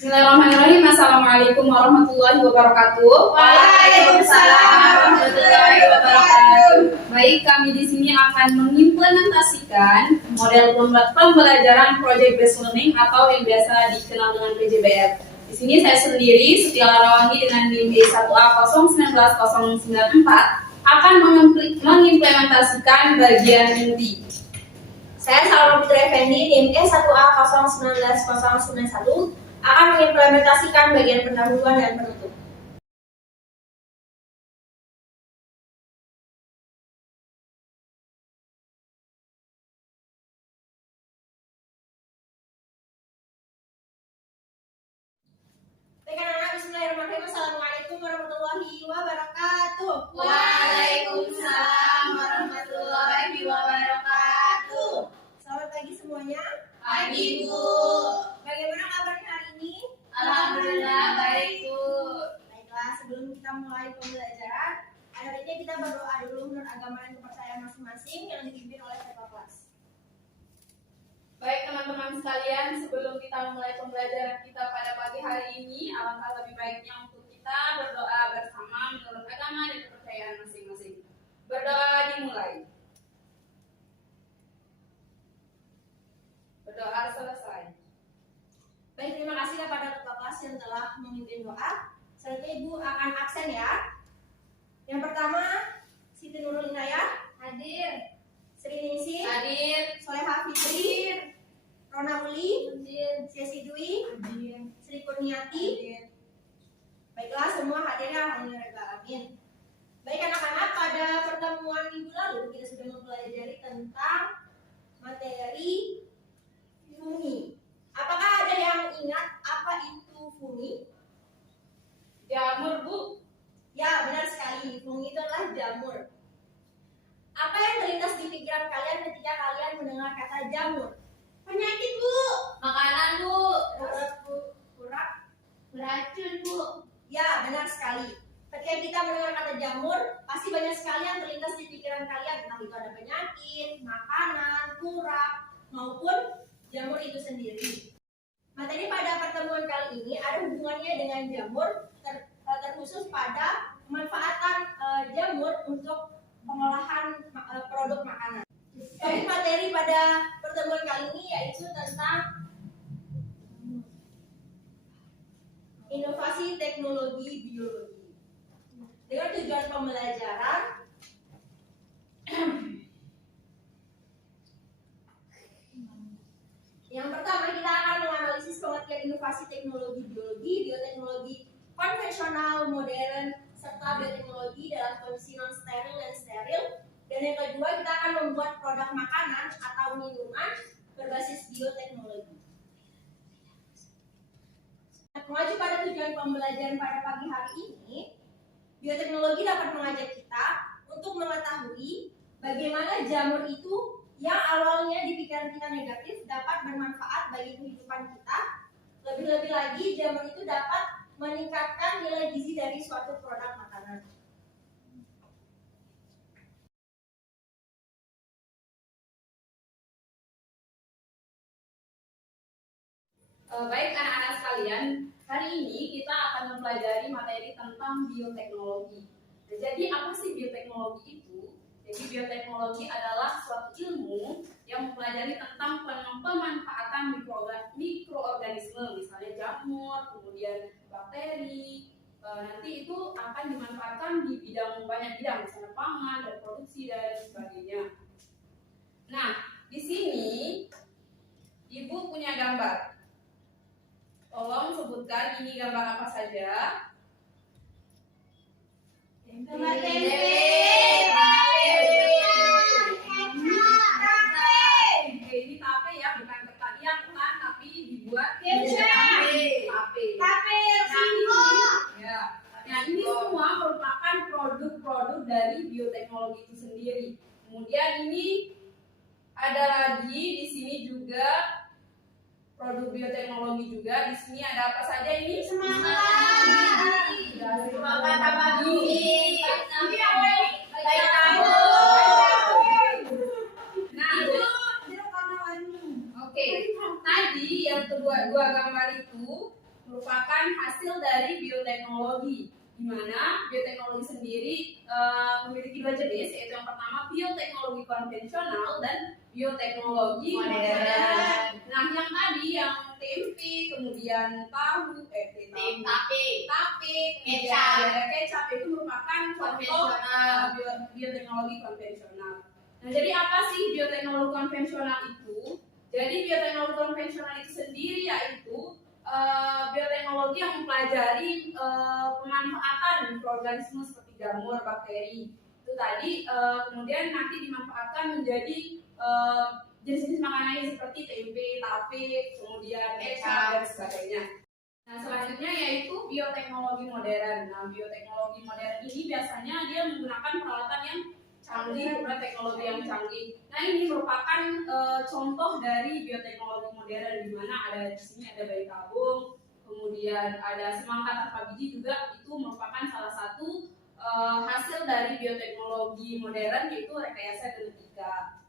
Bismillahirrahmanirrahim. Assalamualaikum warahmatullahi wabarakatuh. Waalaikumsalam warahmatullahi wabarakatuh. Baik, kami di sini akan mengimplementasikan model pembelajaran project based learning atau yang biasa dikenal dengan PJBL. Di sini saya sendiri, Setia Larawangi dengan NIM E1A019094 akan mengimplementasikan bagian inti. Saya Salma Putri Effendi, NIM E1A019091 akan mengimplementasikan bagian pendahuluan dan penutup. Baik anak-anak, bismillahirrahmanirrahim. Assalamualaikum warahmatullahi wabarakatuh. Waalaikumsalam warahmatullahi wabarakatuh. Selamat pagi semuanya. Pagi, Bu. Bagaimana kabarnya hari ini? Alhamdulillah baik, Bu. Baiklah, sebelum kita mulai pembelajaran, ada baiknya kita berdoa dulu menurut agama dan kepercayaan masing-masing yang dipimpin oleh ketua kelas. Baik teman-teman sekalian, sebelum kita mulai pembelajaran kita pada pagi hari ini, alangkah lebih baiknya untuk kita berdoa bersama menurut agama dan kepercayaan masing-masing. Berdoa dimulai. Berdoa selesai. Baik, terima kasih kepada ketua kelas yang telah memimpin doa. Selanjutnya Ibu akan absen ya. Yang pertama, Siti Nurul Inayah Hadir. Sri Ningsih, Hadir. Soleha Fitri, Rona Uli, Hadir. Sesi Dwi, Hadir. Sri Kurniati. Baiklah, semua hadir ya, alhamdulillah, amin. Baik anak-anak, pada pertemuan minggu lalu kita sudah mempelajari tentang materi fungi. Apakah ada yang ingat apa itu fungi? Jamur, Bu. Ya, benar sekali. Fungi itu adalah jamur. Apa yang terlintas di pikiran kalian ketika kalian mendengar kata jamur? Penyakit, Bu. Makanan, Bu. Urat, Bu. Urat. Beracun, Bu. Ya, benar sekali. Ketika kita mendengar kata jamur, pasti banyak sekali yang terlintas di pikiran kalian. Entah itu ada penyakit, makanan, kurap, maupun jamur itu sendiri. Materi pada pertemuan kali ini ada hubungannya dengan jamur, terkhusus pada pemanfaatan jamur untuk pengolahan produk makanan. Topik materi pada pertemuan kali ini yaitu tentang inovasi teknologi biologi. Dengan tujuan pembelajaran yang pertama, kita akan menganalisis pengertian inovasi teknologi biologi, bioteknologi konvensional, modern, serta bioteknologi dalam kondisi non-steril dan steril. Dan yang kedua, kita akan membuat produk makanan atau minuman berbasis bioteknologi. Mengacu pada tujuan pembelajaran pada pagi hari ini, bioteknologi dapat mengajak kita untuk mengetahui bagaimana jamur itu yang awalnya di pikiran kita negatif dapat bermanfaat bagi kehidupan kita. Lebih-lebih lagi, jamur itu dapat meningkatkan nilai gizi dari suatu produk makanan. Baik anak-anak sekalian, hari ini kita akan mempelajari materi tentang bioteknologi. Nah, jadi apa sih bioteknologi itu? Jadi bioteknologi adalah suatu ilmu yang mempelajari tentang pemanfaatan mikroorganisme, misalnya jamur, kemudian bakteri. Nanti itu akan dimanfaatkan di banyak bidang, misalnya pangan, reproduksi dan sebagainya. Nah, di sini Ibu punya gambar. Tolong sebutkan ini gambar apa saja. Gambar tempe. Ini tape ya, bukan ketan yang kan, tapi dibuat Tape. Nah, ini semua merupakan produk-produk dari bioteknologi itu sendiri. Kemudian ini ada lagi di sini juga produk bioteknologi juga. Di sini ada apa saja ini? Semangat. Semangat apa gizi. Ini apa ini? Baik tahu. Nah, oke. Tadi yang dua gambar itu merupakan hasil dari bioteknologi, di mana bioteknologi sendiri memiliki dua jenis, yaitu yang pertama bioteknologi konvensional dan bioteknologi modern. Nah, yang tadi yang tempe, kemudian tape, kecap itu merupakan contoh bioteknologi konvensional. Nah, jadi apa sih bioteknologi konvensional itu? Jadi bioteknologi konvensional itu sendiri yaitu bioteknologi yang mempelajari pemanfaatan mikroorganisme seperti jamur, bakteri itu tadi, kemudian nanti dimanfaatkan menjadi jenis-jenis makanan seperti tempe, tape, kemudian kecap dan sebagainya. Nah, selanjutnya yaitu bioteknologi modern. Nah, bioteknologi modern ini biasanya dia menggunakan peralatan yang canggih, kemudian teknologi yang canggih. Nah, ini merupakan contoh dari bioteknologi modern, di mana ada di sini ada bayi tabung, kemudian ada semangka tanpa biji juga, itu merupakan salah satu hasil dari bioteknologi modern, yaitu rekayasa genetika.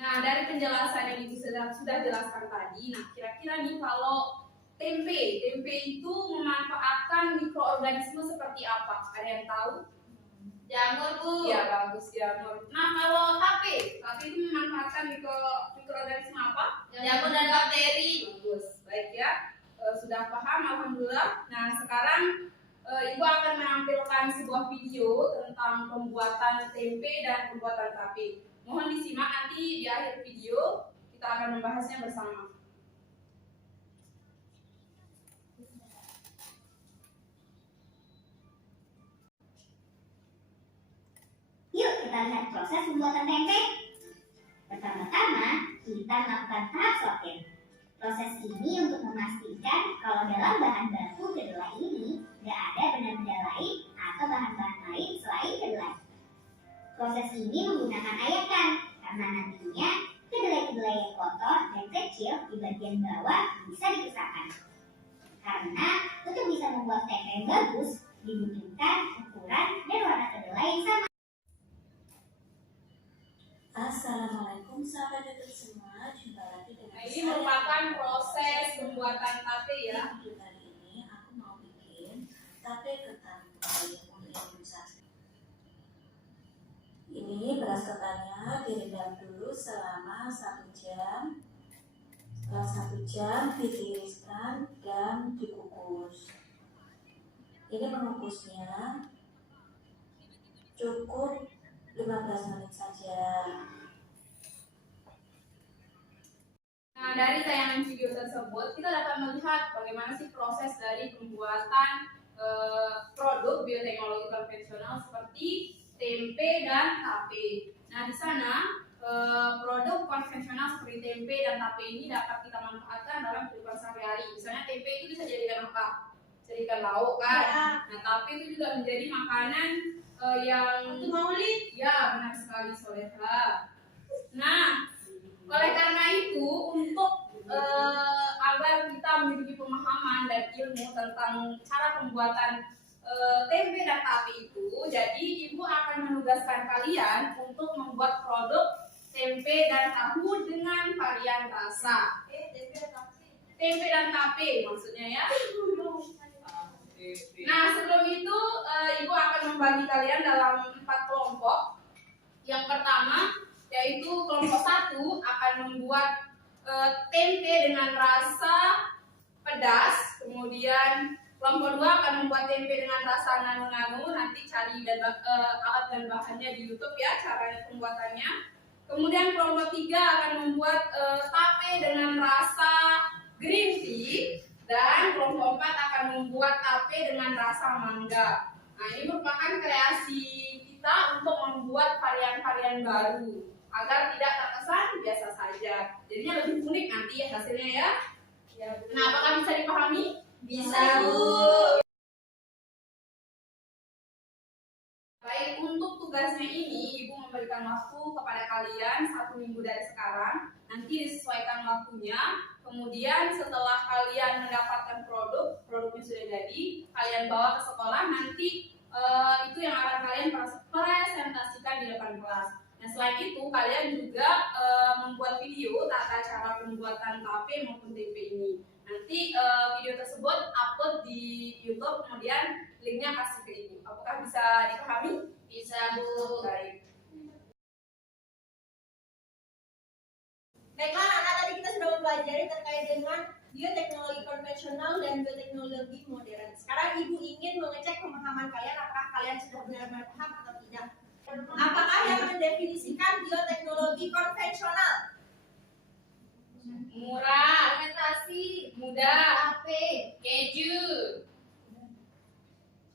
Nah, dari penjelasan yang Ibu sudah jelaskan tadi, nah kira-kira nih kalau tempe itu memanfaatkan mikroorganisme seperti apa? Ada yang tahu? Jamur, Bu. Iya, bagus, jamur. Nah, kalau tape itu memanfaatkan mikroorganisme apa? Jamur dan bakteri. Bagus, baik ya. Sudah paham, alhamdulillah. Nah, sekarang Ibu akan menampilkan sebuah video tentang pembuatan tempe dan pembuatan tape. Mohon disimak, nanti di akhir video kita akan membahasnya bersama. Yuk kita lihat proses pembuatan tempe. Pertama-tama kita melakukan tahap sortir. Proses ini untuk memastikan kalau dalam bahan baku kedelai ini tidak ada benda-benda lain atau bahan-bahan lain selain kedelai. Proses ini menggunakan ayakan karena nantinya kedelai-kedelai yang kotor dan kecil di bagian bawah bisa dipisahkan. Karena untuk bisa membuat tempe yang bagus dibutuhkan ukuran dan warna kedelai yang sama. Assalamualaikum sahabat YouTube semua, jumpa lagi dengan Ini merupakan proses pembuatan tape ya. Video kali ini aku mau bikin tape ketan untuk imunisasi. Ini beras ketannya direndam dulu selama 1 jam. Setelah 1 jam ditiriskan dan dikukus. Ini mengukusnya cukup 15 menit saja. Nah, dari tayangan video tersebut kita dapat melihat bagaimana sih proses dari pembuatan produk bioteknologi konvensional seperti tempe dan tape. Nah, di sana produk konvensional seperti tempe dan tape ini dapat kita manfaatkan dalam kehidupan sehari-hari. Misalnya tempe itu bisa dijadikan apa? Jadikan lauk kan. Ya. Nah, tape itu juga menjadi makanan yang Maulid. ya, benar sekali Soleha. Nah, oleh karena itu untuk agar kita memiliki pemahaman dan ilmu tentang cara pembuatan tempe dan tape itu, jadi Ibu akan menugaskan kalian untuk membuat produk tempe dan tahu dengan varian rasa. Tempe dan tape maksudnya ya. Nah, sebelum itu Ibu akan membagi kalian dalam 4 kelompok. Yang pertama yaitu kelompok 1 akan membuat tempe dengan rasa pedas. Kemudian kelompok 2 akan membuat tempe dengan rasa nano-nano. Nanti cari alat dan bahannya di YouTube ya, caranya pembuatannya. Kemudian kelompok 3 akan membuat tape dengan rasa green tea. Dan kelompok 4 akan membuat tape dengan rasa mangga. Nah, ini merupakan kreasi kita untuk membuat varian-varian baru agar tidak terkesan biasa saja. Jadinya lebih unik nanti ya hasilnya ya. Nah, apakah bisa dipahami? Bisa, Bu. Baik, untuk tugasnya ini Ibu memberikan waktu kepada kalian 1 minggu dari sekarang. Nanti disesuaikan waktunya. Kemudian setelah kalian mendapatkan produknya sudah jadi, kalian bawa ke sekolah, nanti itu yang akan kalian presentasikan di depan kelas. Nah, selain itu kalian juga membuat video tata cara pembuatan tape maupun tempe ini. Nanti video tersebut upload di YouTube, kemudian linknya kasih ke ibu. Apakah bisa dipahami? Bisa, Bu. Baik. Baiklah anak-anak, tadi kita sudah mempelajari terkait dengan bioteknologi konvensional dan bioteknologi modern. Sekarang ibu ingin mengecek pemahaman kalian, apakah kalian sudah benar-benar paham atau tidak. Apakah yang mendefinisikan bioteknologi konvensional? Murah, Fermentasi, mudah, tape, keju,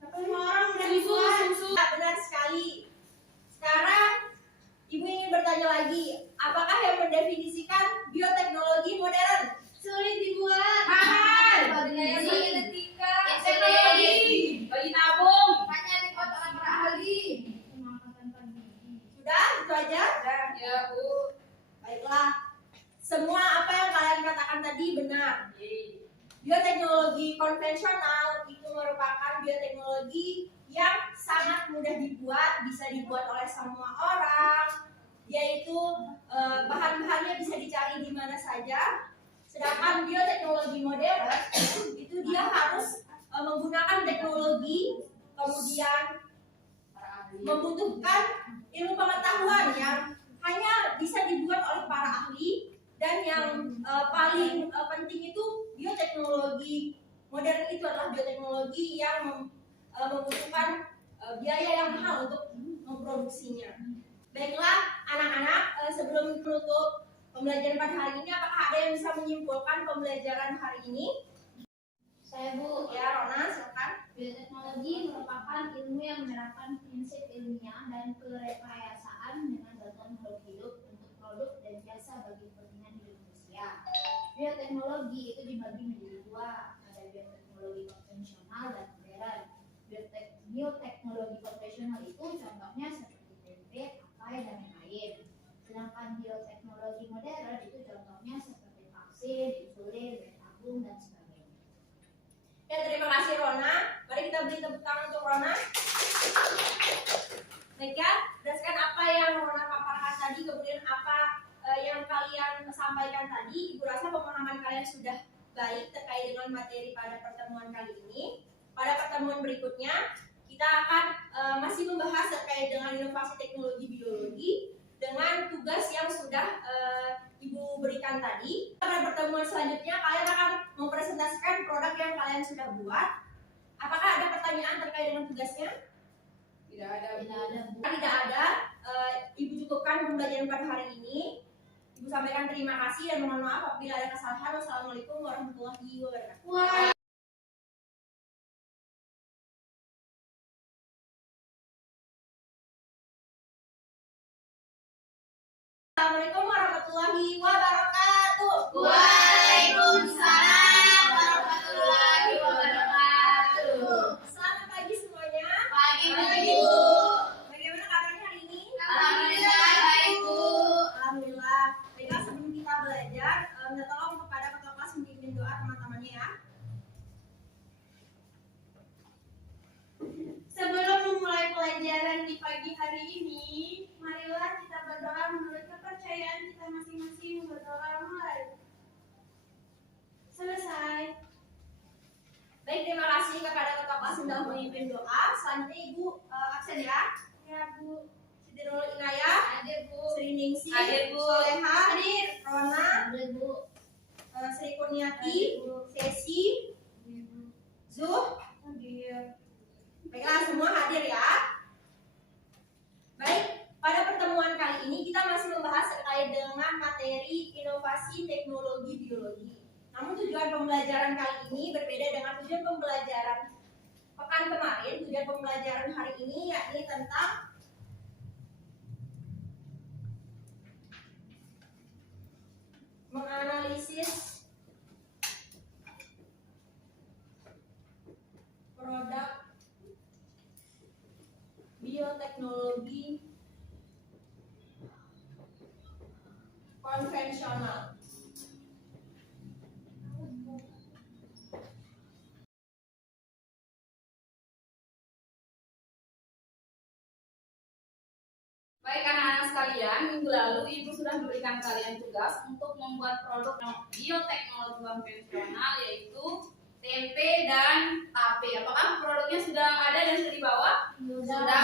Semua orang sudah Susu, buat. susu. Ya, benar sekali. Sekarang ibu ingin bertanya lagi, apakah yang mendefinisikan bioteknologi modern? sulit dibuat, mahal, biaya genetika, teknologi, bayi tabung. banyak dibuat oleh para ahli. Sudah, itu aja. Ya, Bu. Baiklah. Semua apa yang kalian katakan tadi benar. Yeay. Bioteknologi konvensional itu merupakan bioteknologi yang sangat mudah dibuat, bisa dibuat oleh semua orang, yaitu bahan-bahannya bisa dicari di mana saja. Sedangkan bioteknologi modern itu dia harus menggunakan teknologi, kemudian membutuhkan ilmu pengetahuan yang hanya bisa dibuat oleh para ahli, dan yang paling penting itu bioteknologi modern itu adalah bioteknologi yang membutuhkan biaya yang mahal untuk memproduksinya. Baiklah anak-anak, sebelum menutup pembelajaran pada hari ini, apakah ada yang bisa menyimpulkan pembelajaran hari ini? Saya, Bu. Ya, Rona, silakan. Bioteknologi merupakan ilmu yang menerapkan prinsip ilmiah dan kerekayasaan dengan bantuan makhluk hidup untuk produk dan jasa bagi kepentingan hidup manusia. Bioteknologi itu dibagi menjadi dua, ada bioteknologi konvensional dan modern. Bioteknologi konvensional itu contohnya seperti tempe, tapai, dan lain-lain. Sedangkan bioteknologi modern itu contohnya seperti vaksin, insulin, bayi tabung, dan sebagainya. Ya, terima kasih Rona. Mari kita beri tepuk tangan untuk Rona. Baik ya, berdasarkan apa yang Rona paparkan tadi, kemudian apa yang kalian sampaikan tadi, Ibu rasa pemahaman kalian sudah baik terkait dengan materi pada pertemuan kali ini. Pada pertemuan berikutnya, kita akan masih membahas terkait dengan inovasi teknologi biologi dengan tugas yang sudah Ibu berikan tadi. Pada pertemuan selanjutnya, kalian akan mempresentasikan produk yang kalian sudah buat. Apakah ada pertanyaan terkait dengan tugasnya? Tidak ada, Bu. Tidak ada, Bu. Tidak ada. Ibu cukupkan pembelajaran pada hari ini. Ibu sampaikan terima kasih dan mohon maaf apabila ada kesalahan. Wassalamualaikum warahmatullahi wabarakatuh. Assalamualaikum warahmatullahi wabarakatuh. Waalaikumsalam warahmatullahi wabarakatuh. Selamat pagi semuanya. Pagi, Bu. Bagaimana kabarnya hari ini? Alhamdulillah baik, Bu. Alhamdulillah. Baiklah, sebelum kita belajar, minta tolong kepada ketua kelas memimpin doa teman-temannya ya. Sebelum memulai pelajaran di pagi hari ini, marilah kita berdoa menurut kepercayaan kita masing-masing. Berdoa mulai. Selesai. Baik, terima kasih kepada ketua kelas yang telah memimpin doa. Selanjutnya Ibu absen ya. Ya, Bu. Siti Nurul Inayah, Hadir, Bu. Sri Ningsi, Hadir, Bu. Soleha, hadir, Rona, Hadir, Bu. Sri Kurniati, Hadir, Bu. Sesi, Zuh. Hadir. Baiklah, semua hadir ya. Baik, pada pertemuan kali ini kita masih membahas terkait dengan materi inovasi teknologi biologi. Namun tujuan pembelajaran kali ini berbeda dengan tujuan pembelajaran pekan kemarin. Tujuan pembelajaran hari ini yakni tentang menganalisis produk bioteknologi konvensional. Baik anak-anak sekalian, minggu lalu Ibu sudah memberikan kalian tugas untuk membuat produk bioteknologi konvensional yaitu tempe dan tape. Apakah produknya sudah ada dan sudah dibawa? Sudah.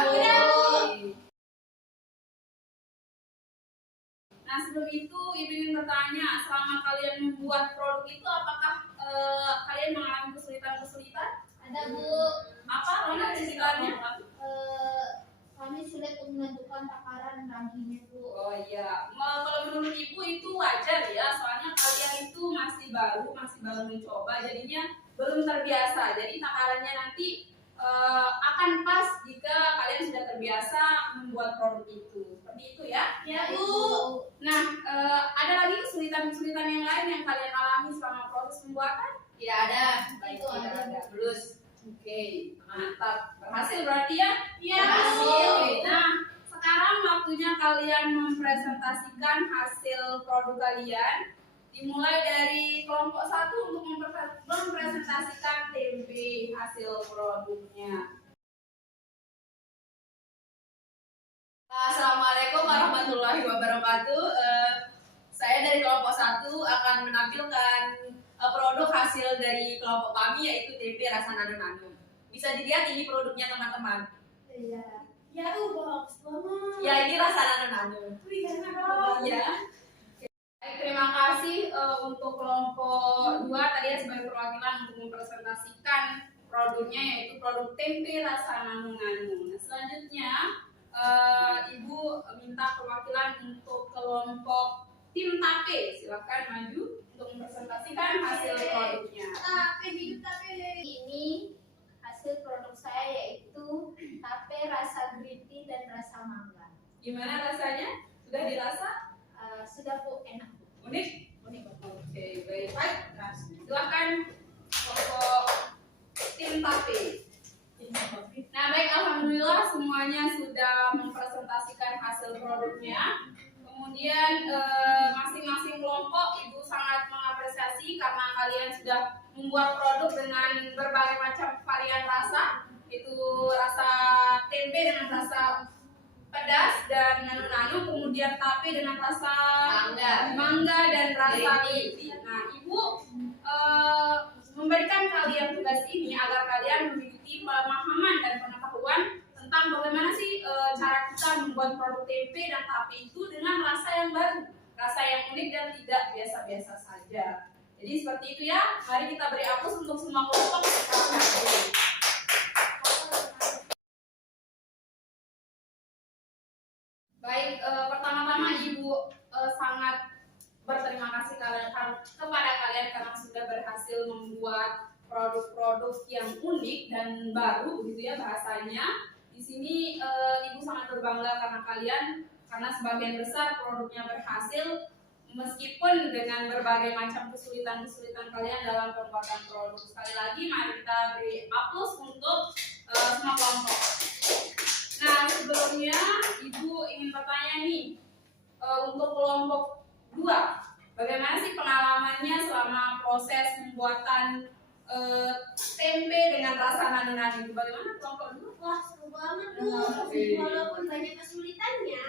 Nah sebelum itu Ibu ingin bertanya, selama kalian membuat produk itu apakah kalian mengalami kesulitan-kesulitan? Ada Bu. Apa Rona kesulitannya? Kami sulit untuk menentukan takaran raginya Bu. Oh iya, kalau menurut Ibu itu wajar ya, soalnya kalian itu masih baru mencoba, jadinya belum terbiasa. Jadi takarannya nanti akan pas jika kalian sudah terbiasa membuat produk itu. Seperti itu ya? Ya Bu. Nah, ada lagi kesulitan-kesulitan yang lain yang kalian alami selama proses pembuatan? Tidak ada. Baik, Itu tidak ada. ada. Lulus. Oke, mantap. Berhasil berarti ya? Iya Berhasil. Bu. Nah, sekarang waktunya kalian mempresentasikan hasil produk kalian. Dimulai dari kelompok 1 untuk mempresentasikan tempe hasil produknya. Assalamualaikum warahmatullahi wabarakatuh. Saya dari kelompok 1 akan menampilkan produk hasil dari kelompok kami yaitu tempe rasa nano-nano. Bisa dilihat ini produknya teman-teman. Iya. Ya Bu, bagus banget. Ya ini rasa nano-nano. Wih, enak dong. Ya. Baik, terima kasih untuk kelompok 2 tadi ya sebagai perwakilan untuk mempresentasikan produknya yaitu produk tempe rasa nano-nano. Nah, selanjutnya Ibu minta perwakilan untuk kelompok tim tape. Silakan maju untuk mempresentasikan hasil produknya. Tape hidup tape. Ini hasil produk saya yaitu tape rasa green tea dan rasa mangga. Gimana rasanya? Sudah dirasa? Sudah Bu, enak Bu. Unik? Unik. Oke, baik. Silakan kelompok tim tape. Nah baik, alhamdulillah semuanya sudah mempresentasikan hasil produknya. Kemudian masing-masing kelompok Ibu sangat mengapresiasi karena kalian sudah membuat produk dengan berbagai macam varian rasa. Itu rasa tempe dengan rasa pedas dan nano-nano, kemudian tape dengan rasa mangga dan rasa green. Nah Ibu memberikan kalian tugas ini agar kalian memiliki pemahaman dan pengetahuan tentang bagaimana sih cara kita membuat produk tempe dan tape itu dengan rasa yang baru, rasa yang unik dan tidak biasa-biasa saja. Jadi seperti itu ya. Mari kita beri aplaus untuk semua kelompok. Baik, pertama-tama Ibu sangat berterima kasih kepada kalian karena sudah berhasil membuat produk-produk yang unik dan baru begitu ya bahasanya. Di sini Ibu sangat berbangga karena sebagian besar produknya berhasil meskipun dengan berbagai macam kesulitan-kesulitan kalian dalam pembuatan produk. Sekali lagi mari kita beri aplaus untuk semua kelompok. Nah, sebelumnya Ibu ingin bertanya nih untuk kelompok 2, bagaimana sih pengalamannya selama proses pembuatan tempe dengan rasa nano-nano itu? Bagaimana kelompok 2? Wah, seru banget Bu. Walaupun banyak kesulitannya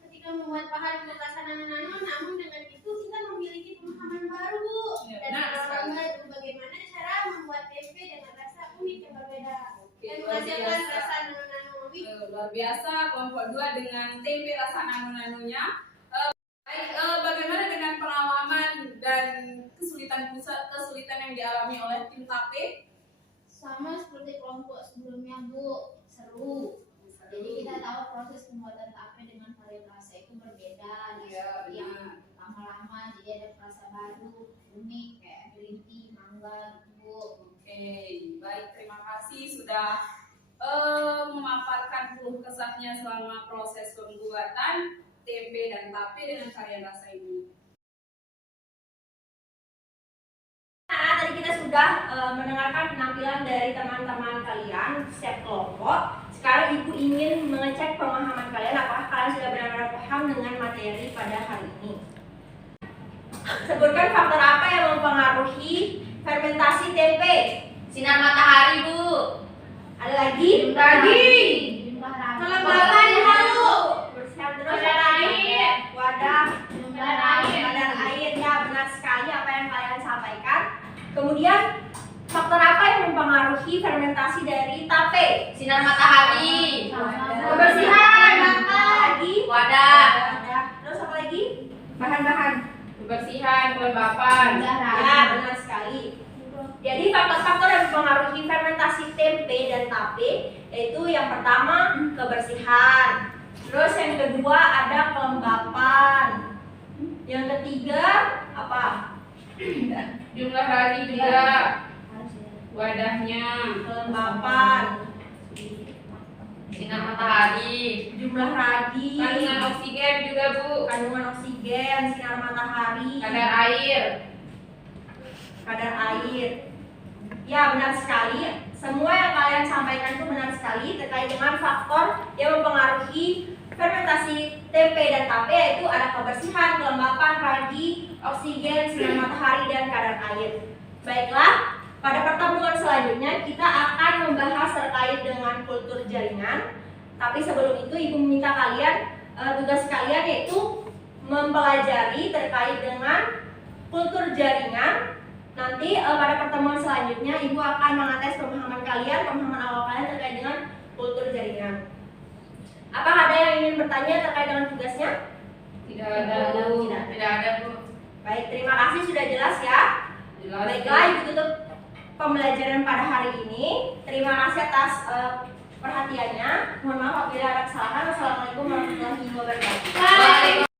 ketika membuat bahan untuk rasa nano-nano, namun dengan itu kita memiliki pemahaman baru Bu. Ya, Dan benar sekali. pengalaman itu bagaimana cara membuat tempe dengan rasa unik yang berbeda. Oke, Dan luar menghasilkan biasa. rasa nano-nano. Wih, Luar biasa kelompok 2 dengan tempe rasa nano-nanonya. Baik, bagaimana dengan pengalaman dan kesulitan yang dialami oleh tim tape? Sama seperti kelompok sebelumnya Bu, seru. Jadi kita tahu proses pembuatan tape dengan varian rasa itu berbeda. Nah, Iya, seperti yang benar. lama-lama jadi ada rasa baru, unik kayak green tea, mangga gitu Bu. Oke, baik, terima kasih sudah memaparkan keluh kesahnya selama proses pembuatan tempe dan tape dengan varian rasa ini. Nah, tadi kita sudah mendengarkan penampilan dari teman-teman kalian setiap kelompok. Sekarang Ibu ingin mengecek pemahaman kalian apakah kalian sudah benar-benar paham dengan materi pada hari ini. Sebutkan faktor apa yang mempengaruhi fermentasi tempe? Sinar matahari, Bu. Ada lagi? Limbah ragi. Kelembapan halu. mempengaruhi fermentasi dari tape? Sinar matahari. Kebersihan, apa lagi? Wadah. Terus apa lagi? Bahan-bahan. Kebersihan, kelembapan. Ya, benar sekali. Jadi faktor-faktor yang mempengaruhi fermentasi tempe dan tape yaitu yang pertama kebersihan. Terus yang kedua ada kelembapan. Yang ketiga apa? Jumlah hari juga. Wadahnya. Kelembapan. Sinar matahari. Jumlah ragi. Kandungan oksigen juga, Bu. Kandungan oksigen, sinar matahari. Kadar air. Kadar air. Ya, benar sekali. Semua yang kalian sampaikan itu benar sekali terkait dengan faktor yang mempengaruhi fermentasi tempe dan tape, yaitu ada kebersihan, kelembapan, ragi, oksigen, sinar matahari, dan kadar air. Baiklah, pada pertemuan selanjutnya kita akan membahas terkait dengan kultur jaringan. Tapi sebelum itu Ibu meminta kalian, tugas kalian yaitu mempelajari terkait dengan kultur jaringan. Nanti pada pertemuan selanjutnya Ibu akan mengetes pemahaman kalian, pemahaman awal kalian terkait dengan kultur jaringan. Apakah ada yang ingin bertanya terkait dengan tugasnya? Tidak ada, Bu. Tidak ada, Bu. Baik, terima kasih sudah jelas ya. Jelas. Baiklah, Ibu tutup pembelajaran pada hari ini. Terima kasih atas perhatiannya. Mohon maaf apabila ada kesalahan. Wassalamualaikum warahmatullahi wabarakatuh. Waalaikumsalam.